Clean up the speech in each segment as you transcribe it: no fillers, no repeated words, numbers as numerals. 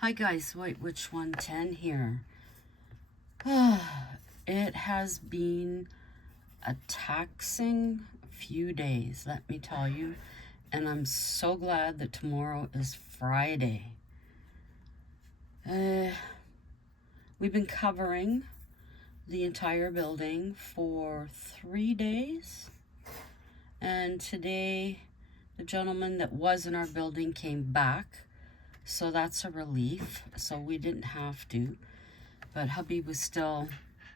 Hi guys, White Witch 110 here. It has been a taxing few days, let me tell you, and I'm so glad that tomorrow is Friday. We've been covering the entire building for 3 days, and today the gentleman that was in our building came back. So that's a relief. So we didn't have to. But hubby was still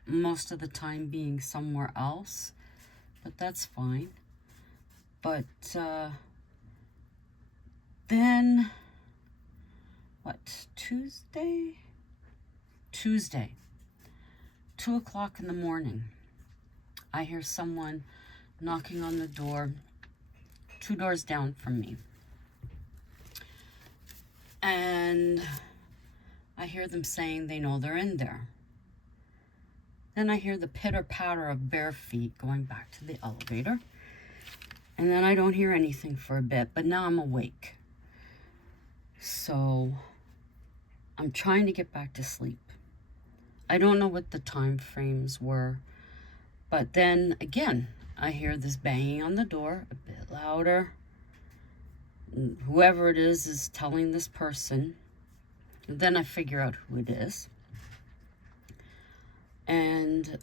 most of the time being somewhere else. But that's fine. But then, what, Tuesday? 2 o'clock in the morning. I hear someone knocking on the door 2 doors down from me. And I hear them saying they know they're in there. Then I hear the pitter-patter of bare feet going back to the elevator. And then I don't hear anything for a bit, but now I'm awake. So I'm trying to get back to sleep. I don't know what the time frames were, but then again, I hear this banging on the door a bit louder. Whoever it is telling this person. Then I figure out who it is. And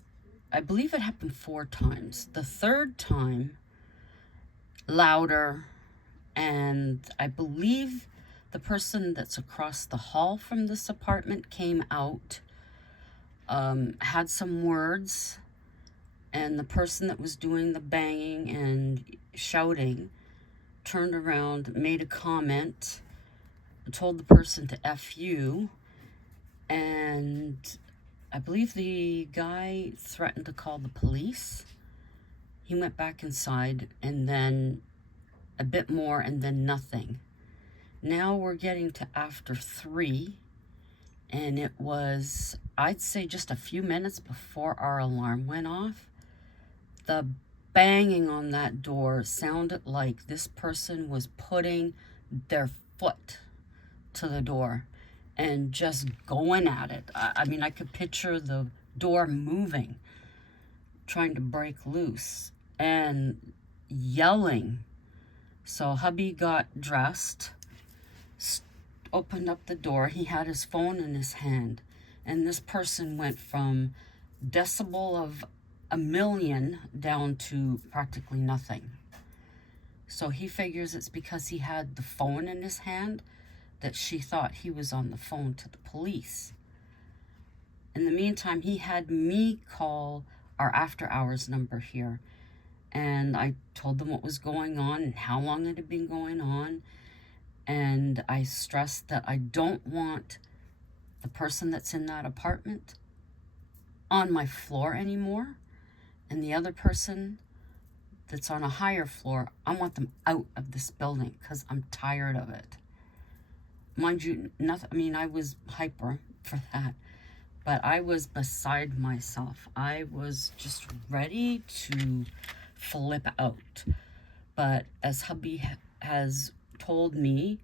I believe it happened 4 times. The third time, louder, and I believe the person that's across the hall from this apartment came out, had some words, and the person that was doing the banging and shouting turned around, made a comment, told the person to F you, and I believe the guy threatened to call the police. He went back inside, and then a bit more, and then nothing. Now we're getting to after 3, and it was, I'd say, just a few minutes before our alarm went off. The banging on that door sounded like this person was putting their foot to the door and just going at it. I mean, I could picture the door moving, trying to break loose, and yelling. So hubby got dressed, opened up the door. He had his phone in his hand, and this person went from decibel of 1,000,000 down to practically nothing. So he figures it's because he had the phone in his hand that she thought he was on the phone to the police. In the meantime, he had me call our after hours number here, and I told them what was going on and how long it had been going on, and I stressed that I don't want the person that's in that apartment on my floor anymore, and the other person that's on a higher floor, I want them out of this building because I'm tired of it. Mind you, nothing. I mean, I was hyper for that, but I was beside myself. I was just ready to flip out. But as hubby has told me,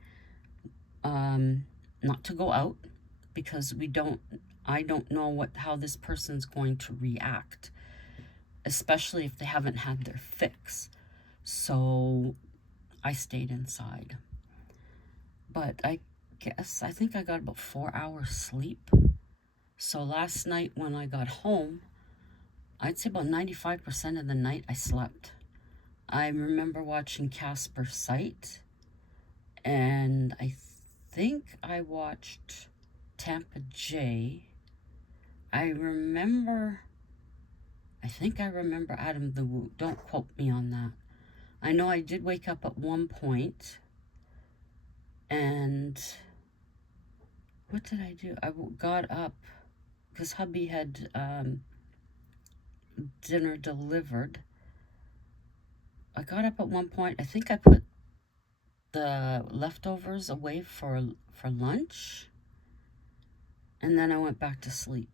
not to go out because I don't know how this person's going to react, especially if they haven't had their fix. So I stayed inside. But I think I got about 4 hours sleep. So last night when I got home, I'd say about 95% of the night I slept. I remember watching Casper Sight, and I think I watched Tampa J. I think I remember Adam the Woo. Don't quote me on that. I know I did wake up at one point, and what did I do? I got up because hubby had dinner delivered. I got up at one point. I think I put the leftovers away for lunch, and then I went back to sleep.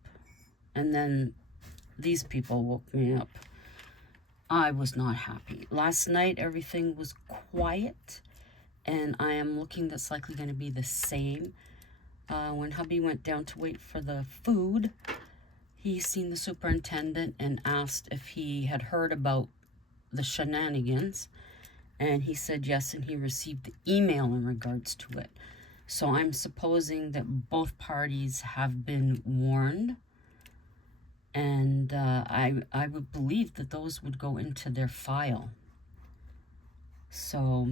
And then these people woke me up. I was not happy. Last night, everything was quiet, and I am looking that's likely going to be the same When hubby went down to wait for the food, he seen the superintendent and asked if he had heard about the shenanigans. And he said yes, and he received the email in regards to it. So I'm supposing that both parties have been warned. And I would believe that those would go into their file. So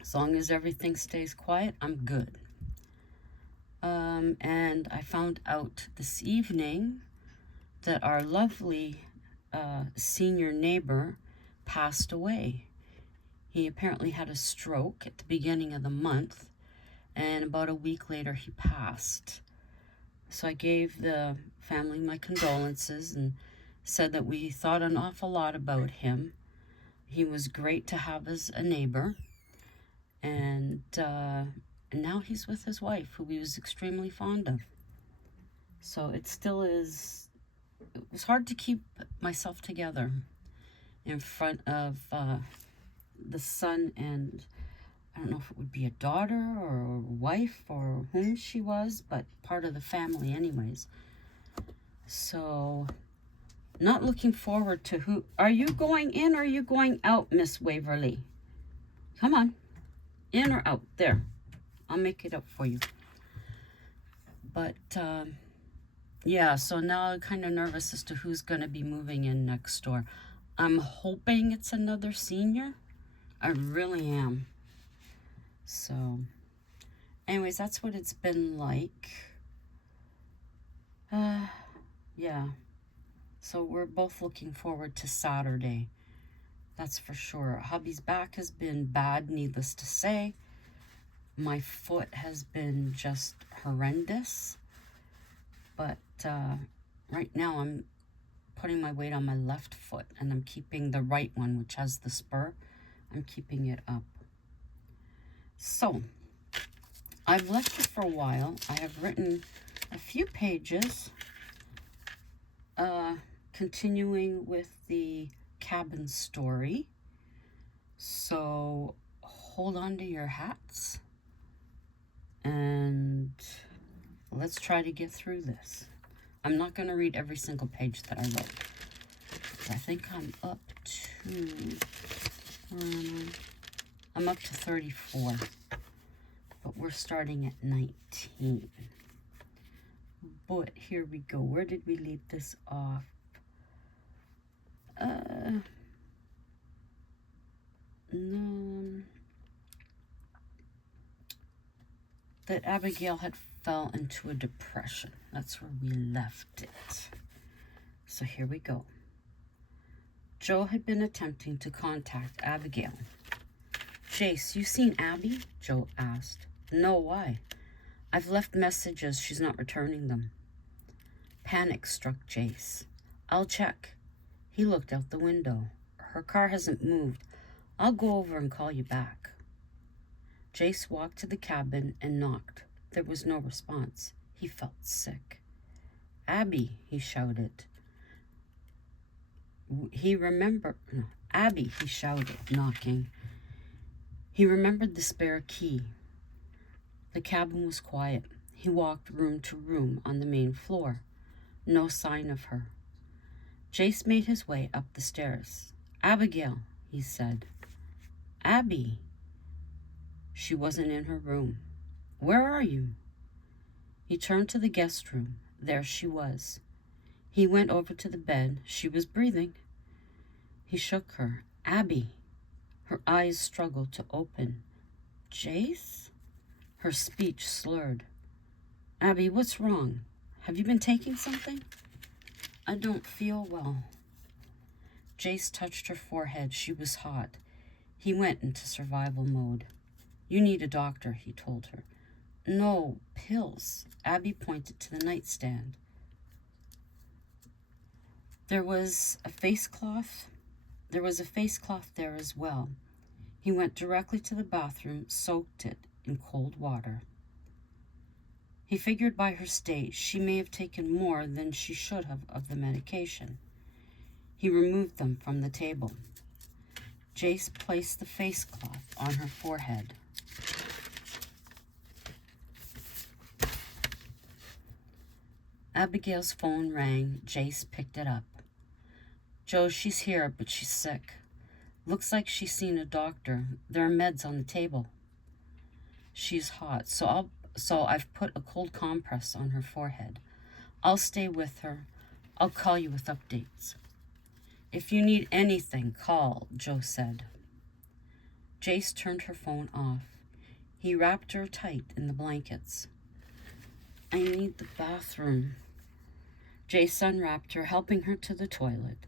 as long as everything stays quiet, I'm good. And I found out this evening that our lovely senior neighbor passed away. He apparently had a stroke at the beginning of the month, and about a week later he passed. So I gave the family my condolences and said that we thought an awful lot about him. He was great to have as a neighbor, and now he's with his wife, who he was extremely fond of. So it still is, it was hard to keep myself together in front of the son, and I don't know if it would be a daughter or a wife or whom she was, but part of the family anyways. So not looking forward to who. Are you going in or are you going out, Miss Waverly? Come on. In or out? There. I'll make it up for you. But yeah, so now I'm kind of nervous as to who's going to be moving in next door. I'm hoping it's another senior. I really am. So anyways, that's what it's been like. Yeah. So we're both looking forward to Saturday. That's for sure. Hubby's back has been bad, needless to say. My foot has been just horrendous. But right now I'm putting my weight on my left foot, and I'm keeping the right one, which has the spur. I'm keeping it up. So I've left it for a while. I have written a few pages continuing with the cabin story. So hold on to your hats and let's try to get through this. I'm not going to read every single page that I wrote. I think I'm up to 34, but we're starting at 19. But here we go. Where did we leave this off? No. That Abigail had fell into a depression. That's where we left it. So here we go. Joe had been attempting to contact Abigail. Jace, you seen Abby? Joe asked. No, why? I've left messages. She's not returning them. Panic struck Jace. I'll check. He looked out the window. Her car hasn't moved. I'll go over and call you back. Jace walked to the cabin and knocked. There was no response. He felt sick. Abby, he shouted. Abby, he shouted, knocking. He remembered the spare key. The cabin was quiet. He walked room to room on the main floor. No sign of her. Jace made his way up the stairs. Abigail, he said. Abby. She wasn't in her room. Where are you? He turned to the guest room. There she was. He went over to the bed. She was breathing. He shook her. Abby. Her eyes struggled to open. Jace? Her speech slurred. Abby, what's wrong? Have you been taking something? I don't feel well. Jace touched her forehead. She was hot. He went into survival mode. You need a doctor, he told her. No, pills. Abby pointed to the nightstand. There was a face cloth there as well. He went directly to the bathroom, soaked it in cold water. He figured by her state she may have taken more than she should have of the medication. He removed them from the table. Jace placed the face cloth on her forehead. Abigail's phone rang. Jace picked it up. Joe, she's here, but she's sick. Looks like she's seen a doctor. There are meds on the table. She's hot, so I've put a cold compress on her forehead. I'll stay with her. I'll call you with updates. If you need anything, call, Joe said. Jace turned her phone off. He wrapped her tight in the blankets. I need the bathroom. Jace unwrapped her, helping her to the toilet.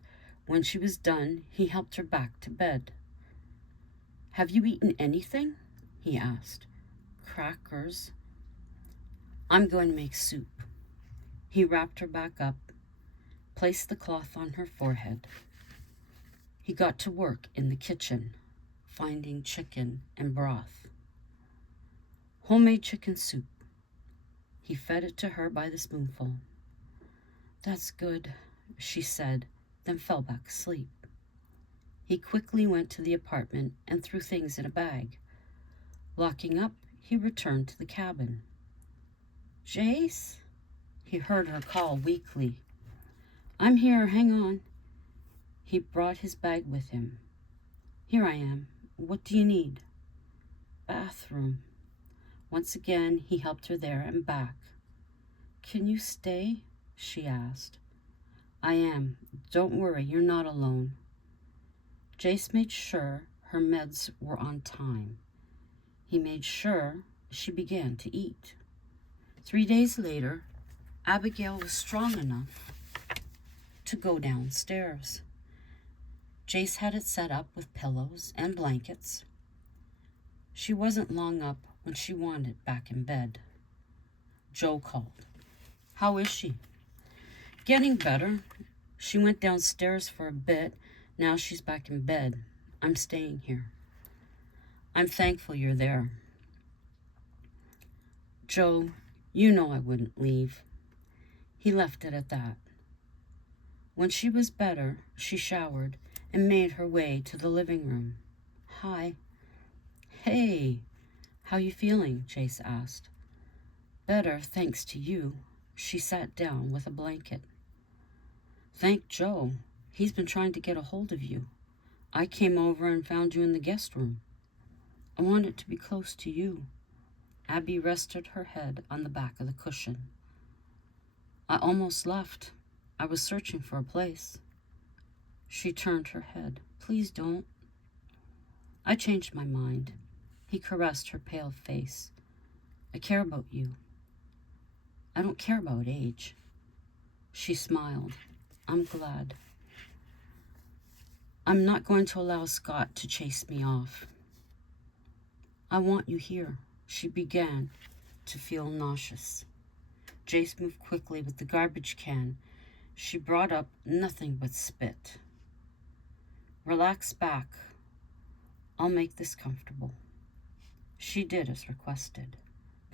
When she was done, he helped her back to bed. Have you eaten anything? He asked. Crackers. I'm going to make soup. He wrapped her back up, placed the cloth on her forehead. He got to work in the kitchen, finding chicken and broth. Homemade chicken soup. He fed it to her by the spoonful. That's good, she said, then fell back asleep. He quickly went to the apartment and threw things in a bag. Locking up, he returned to the cabin. Jace? He heard her call weakly. I'm here, hang on. He brought his bag with him. Here I am. What do you need? Bathroom. Once again, he helped her there and back. Can you stay? She asked. I am. Don't worry, you're not alone. Jace made sure her meds were on time. He made sure she began to eat. 3 days later, Abigail was strong enough to go downstairs. Jace had it set up with pillows and blankets. She wasn't long up when she wanted back in bed. Joe called. How is she? Getting better. She went downstairs for a bit. Now she's back in bed. I'm staying here. I'm thankful you're there. Joe, you know I wouldn't leave. He left it at that. When she was better, she showered and made her way to the living room. Hi. Hey, how you feeling? Jace asked. Better, thanks to you. She sat down with a blanket. Thank Joe. He's been trying to get a hold of you. I came over and found you in the guest room. I wanted to be close to you. Abby rested her head on the back of the cushion. I almost left. I was searching for a place. She turned her head. Please don't. I changed my mind. He caressed her pale face. I care about you. I don't care about age. She smiled. I'm glad. I'm not going to allow Scott to chase me off. I want you here. She began to feel nauseous. Jace moved quickly with the garbage can. She brought up nothing but spit. Relax back. I'll make this comfortable. She did as requested.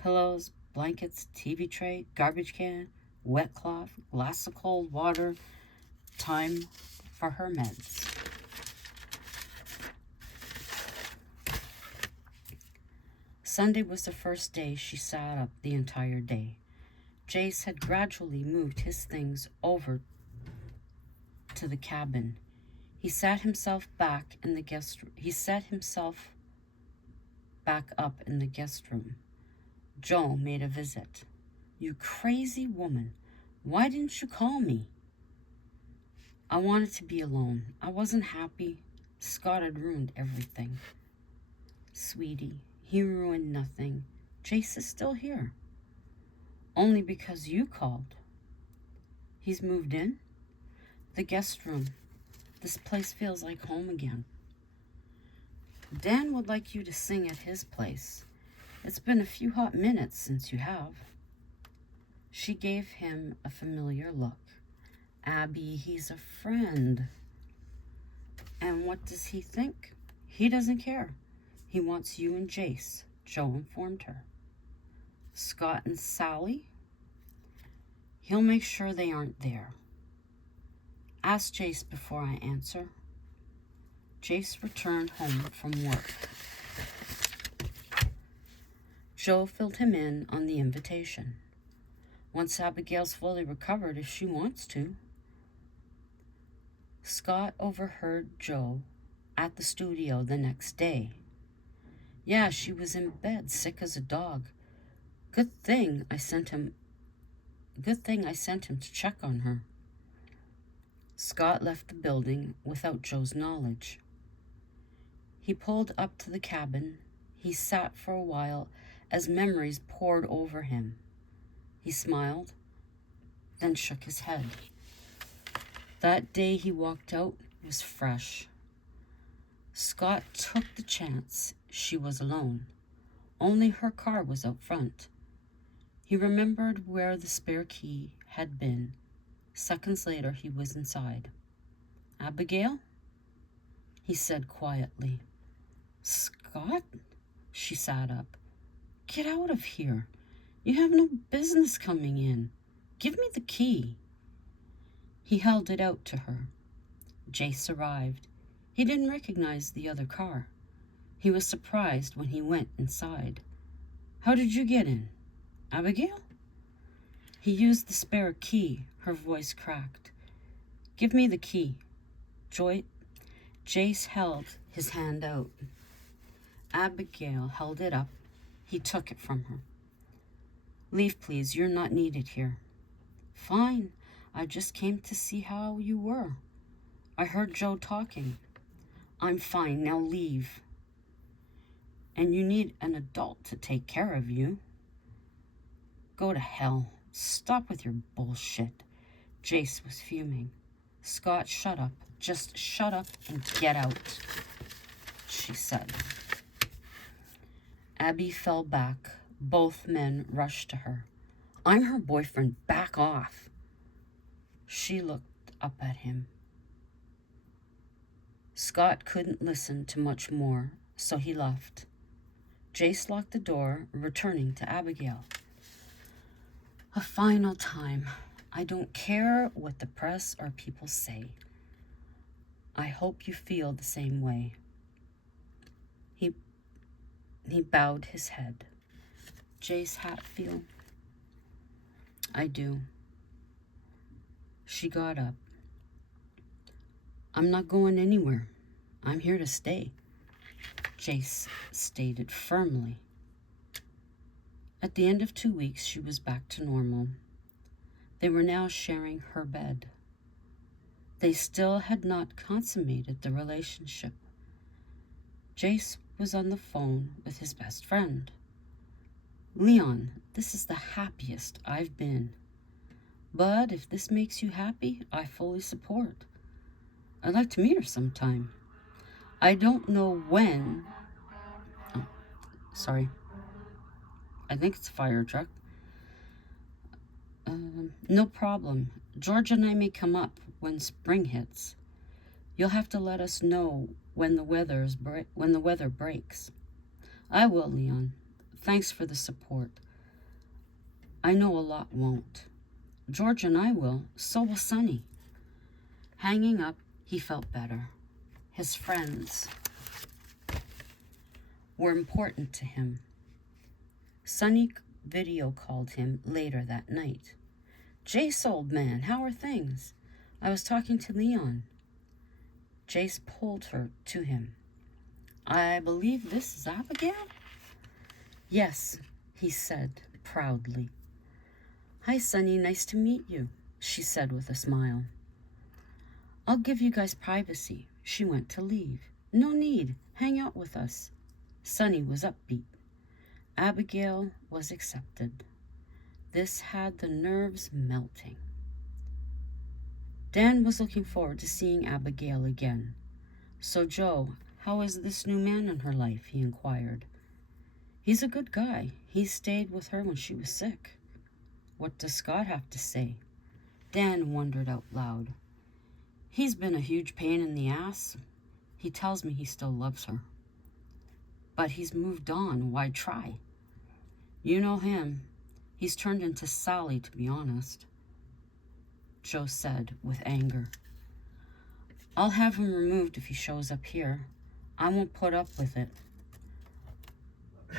Pillows, blankets, TV tray, garbage can, wet cloth, glass of cold water. Time for her meds. Sunday was the first day she sat up the entire day. Jace had gradually moved his things over to the cabin. He set himself back up in the guest room. Joe made a visit. You crazy woman. Why didn't you call me? I wanted to be alone. I wasn't happy. Scott had ruined everything. Sweetie, he ruined nothing. Jace is still here. Only because you called. He's moved in? The guest room. This place feels like home again. Dan would like you to sing at his place. It's been a few hot minutes since you have. She gave him a familiar look. Abby, he's a friend. And what does he think? He doesn't care. He wants you and Jace, Joe informed her. Scott and Sally? He'll make sure they aren't there. Ask Jace before I answer. Jace returned home from work. Joe filled him in on the invitation. once Abigail's fully recovered if she wants to. Scott overheard Joe at the studio the next day. Yeah, she was in bed, sick as a dog. Good thing I sent him to check on her. Scott left the building without Joe's knowledge. He pulled up to the cabin. He sat for a while as memories poured over him. He smiled, then shook his head. That day he walked out was fresh. Scott took the chance she was alone. Only her car was out front. He remembered where the spare key had been. Seconds later, he was inside. Abigail? He said quietly. Scott? She sat up. Get out of here. You have no business coming in. Give me the key. He held it out to her. Jace arrived. He didn't recognize the other car. He was surprised when he went inside. How did you get in? Abigail? He used the spare key. Her voice cracked. Give me the key. Jace held his hand out. Abigail held it up. He took it from her. Leave, please. You're not needed here. Fine. I just came to see how you were. I heard Joe talking. I'm fine. Now leave. And you need an adult to take care of you. Go to hell. Stop with your bullshit. Jace was fuming. Scott, shut up. Just shut up and get out, she said. Abby fell back. Both men rushed to her. I'm her boyfriend. Back off. She looked up at him. Scott couldn't listen to much more, so he left. Jace locked the door, returning to Abigail. A final time. I don't care what the press or people say. I hope you feel the same way. He bowed his head. Jace Hatfield. I do. She got up. I'm not going anywhere. I'm here to stay, Jace stated firmly. At the end of 2 weeks, she was back to normal. They were now sharing her bed. They still had not consummated the relationship. Jace was on the phone with his best friend. Leon, this is the happiest I've been. But if this makes you happy, I fully support. I'd like to meet her sometime. I don't know when. Oh, sorry. I think it's a fire truck. No problem. George and I may come up when spring hits. You'll have to let us know when the weather breaks. I will, Leon. Thanks for the support. I know a lot won't. George and I will. So will Sonny. Hanging up, he felt better. His friends were important to him. Sonny video called him later that night. Jace, old man, how are things? I was talking to Leon. Jace pulled her to him. I believe this is Abigail? Yes, he said proudly. Hi, Sonny, nice to meet you, she said with a smile. I'll give you guys privacy. She went to leave. No need. Hang out with us. Sonny was upbeat. Abigail was accepted. This had the nerves melting. Dan was looking forward to seeing Abigail again. So, Joe, how is this new man in her life? He inquired. He's a good guy. He stayed with her when she was sick. What does Scott have to say? Dan wondered out loud. He's been a huge pain in the ass. He tells me he still loves her. But he's moved on. Why try? You know him. He's turned into Sally, to be honest, Joe said with anger. I'll have him removed if he shows up here. I won't put up with it.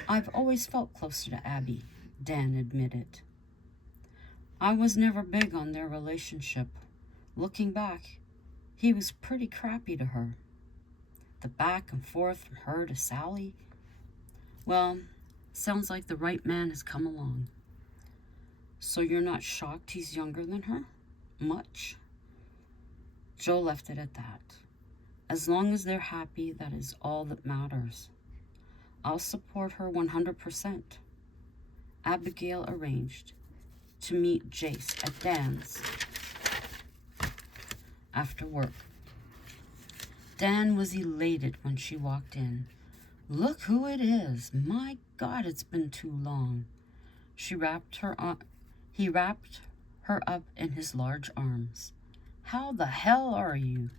I've always felt closer to Abby, Dan admitted. I was never big on their relationship. Looking back, he was pretty crappy to her. The back and forth from her to Sally. Well, sounds like the right man has come along. So you're not shocked he's younger than her? Much? Joe left it at that. As long as they're happy, that is all that matters. I'll support her 100%. Abigail arranged to meet Jace at Dan's after work. Dan was elated when she walked in. Look who it is. My God, it's been too long. He wrapped her up in his large arms. How the hell are you?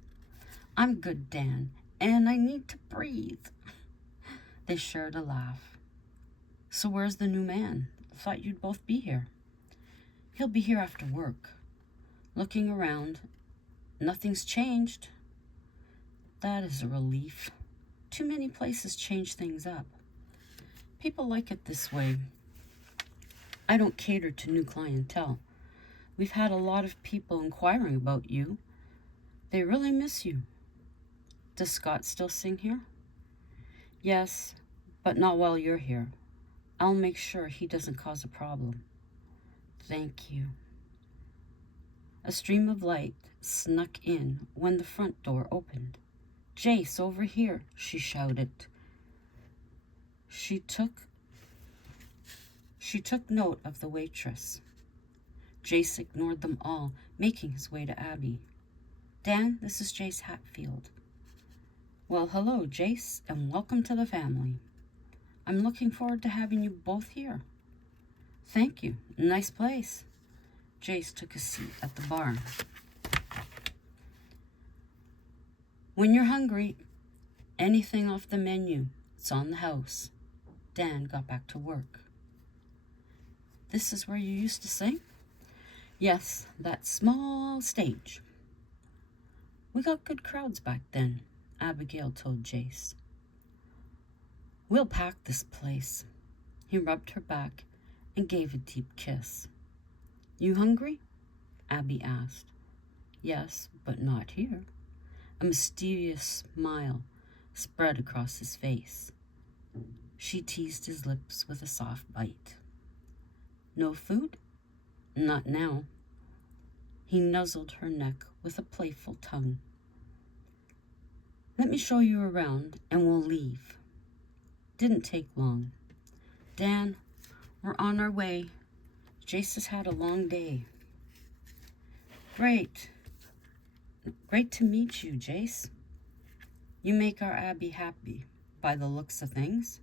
I'm good, Dan, and I need to breathe. They shared a laugh. So where's the new man? Thought you'd both be here. He'll be here after work. Looking around, nothing's changed. That is a relief. Too many places change things up. People like it this way. I don't cater to new clientele. We've had a lot of people inquiring about you. They really miss you. Does Scott still sing here? Yes, but not while you're here. I'll make sure he doesn't cause a problem. Thank you. A stream of light snuck in when the front door opened. Jace, over here, she shouted. She took note of the waitress. Jace ignored them all, making his way to Abby. Dan, this is Jace Hatfield. Well, hello, Jace, and welcome to the family. I'm looking forward to having you both here. Thank you. Nice place. Jace took a seat at the bar. When you're hungry, anything off the menu, it's on the house. Dan got back to work. This is where you used to sing? Yes, that small stage. We got good crowds back then, Abigail told Jace. We'll pack this place. He rubbed her back and gave a deep kiss. You hungry? Abby asked. Yes, but not here. A mysterious smile spread across his face. She teased his lips with a soft bite. No food? Not now. He nuzzled her neck with a playful tongue. Let me show you around and we'll leave. Didn't take long. Dan, we're on our way. Jace has had a long day. Great to meet you, Jace. You make our Abby happy by the looks of things.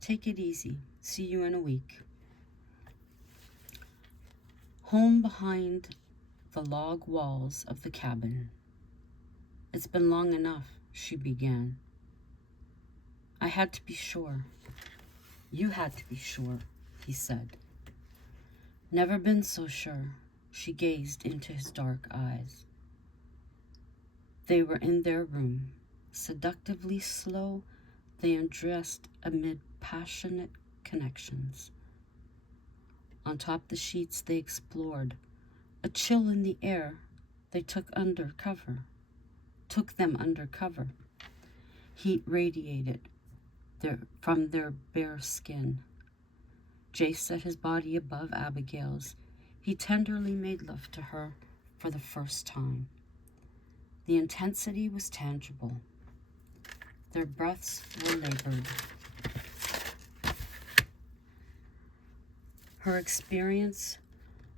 Take it easy. See you in a week. Home behind the log walls of the cabin. It's been long enough, she began. I had to be sure. You had to be sure, he said. Never been so sure. She gazed into his dark eyes. They were in their room. Seductively slow, they undressed amid passionate connections. On top the sheets they explored. A chill in the air, they took them under cover. Heat radiated from their bare skin. Jace set his body above Abigail's. He tenderly made love to her for the first time. The intensity was tangible. Their breaths were labored. Her experience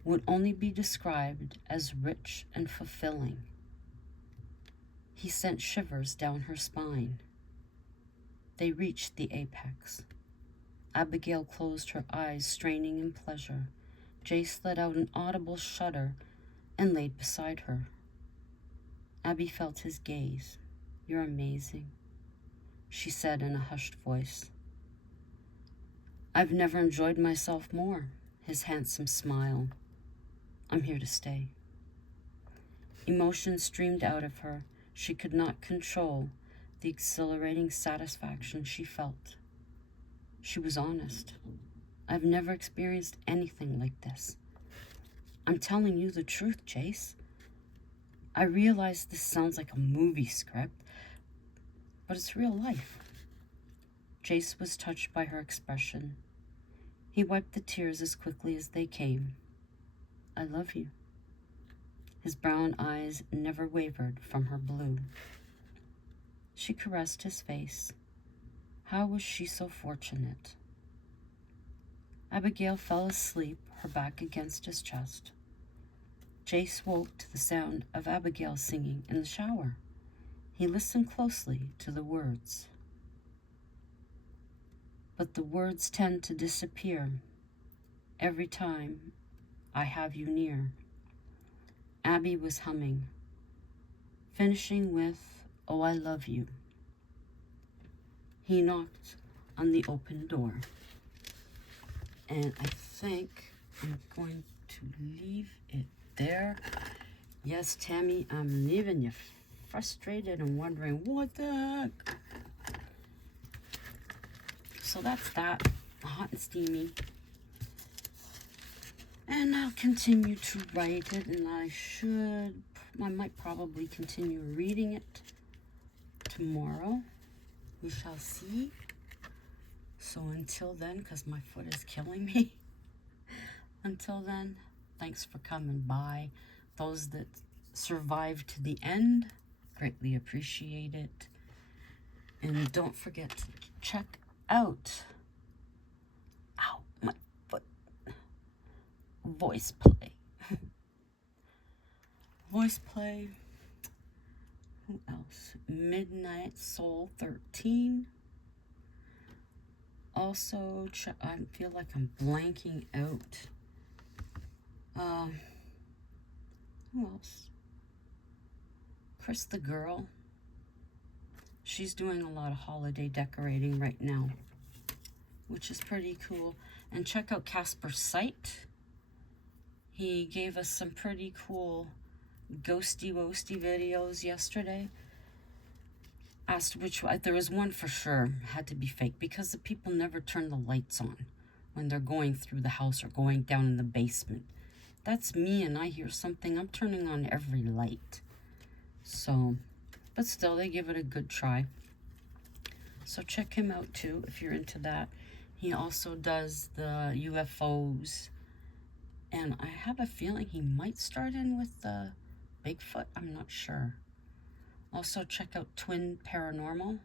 would only be described as rich and fulfilling. He sent shivers down her spine. They reached the apex. Abigail closed her eyes, straining in pleasure. Jace let out an audible shudder and laid beside her. Abby felt his gaze. You're amazing, she said in a hushed voice. I've never enjoyed myself more, his handsome smile. I'm here to stay. Emotion streamed out of her. She could not control the exhilarating satisfaction she felt. She was honest. I've never experienced anything like this. I'm telling you the truth, Jace. I realize this sounds like a movie script, but it's real life. Jace was touched by her expression. He wiped the tears as quickly as they came. I love you. His brown eyes never wavered from her blue. She caressed his face. How was she so fortunate? Abigail fell asleep, her back against his chest. Jace woke to the sound of Abigail singing in the shower. He listened closely to the words. But the words tend to disappear every time I have you near. Abby was humming, finishing with, oh, I love you. He knocked on the open door. And I think I'm going to leave it there. Yes, Tammy, I'm leaving you frustrated and wondering what the heck. So that's that, hot and steamy. And I'll continue to write it, and I might probably continue reading it tomorrow. We shall see. So until then, because my foot is killing me, until then, thanks for coming by. Those that survived to the end, greatly appreciate it. And don't forget to check out, ow, my foot, voice play. Voice play. Who else? Midnight Soul 13. Also, I feel like I'm blanking out. Who else? Chris the Girl. She's doing a lot of holiday decorating right now, which is pretty cool. And check out Casper's site. He gave us some pretty cool ghosty woasty videos yesterday. Asked which one. There was one for sure had to be fake because the people never turn the lights on when they're going through the house or going down in the basement. That's me, and I hear something, I'm turning on every light. So, but still, they give it a good try. So check him out too if you're into that. He also does the UFOs, and I have a feeling he might start in with the Bigfoot. I'm not sure. Also check out Twin Paranormal.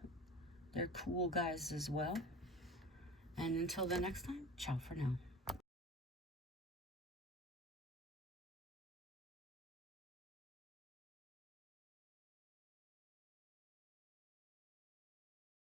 They're cool guys as well. And until the next time, ciao for now.